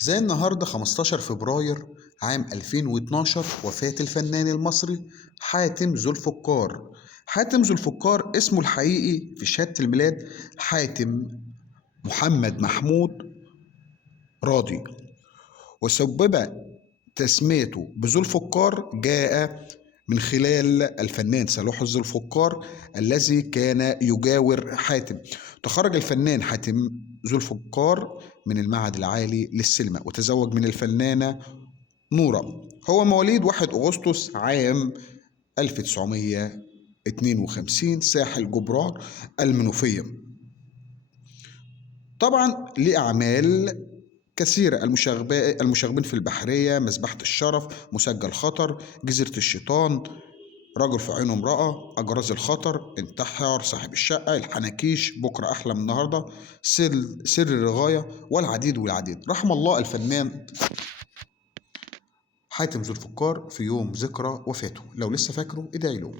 زي النهاردة 15 فبراير عام 2012 وفاة الفنان المصري حاتم ذو الفقار. حاتم ذو الفقار اسمه الحقيقي في شهادة الميلاد حاتم محمد محمود راضي، وسبب تسميته بذو الفقار جاء من خلال الفنان صلاح ذو الفقار الذي كان يجاور حاتم. تخرج الفنان حاتم ذو الفقار من المعهد العالي للسينما وتزوج من الفنانة نورة. هو مواليد 1 أغسطس عام 1952 ساحل جبران المنوفية. طبعا ليه أعمال كثيرة: المشاغبين في البحرية، مذبحة الشرف، مسجل خطر، جزيرة الشيطان، رجل في عينه امرأة، أجراز الخطر، انتحر صاحب الشقة، الحناكيش، بكرة أحلى من النهاردة، سر الغاية، والعديد والعديد. رحم الله الفنان حاتم ذو الفقار في يوم ذكرى وفاته، لو لسه فاكره ادعي له.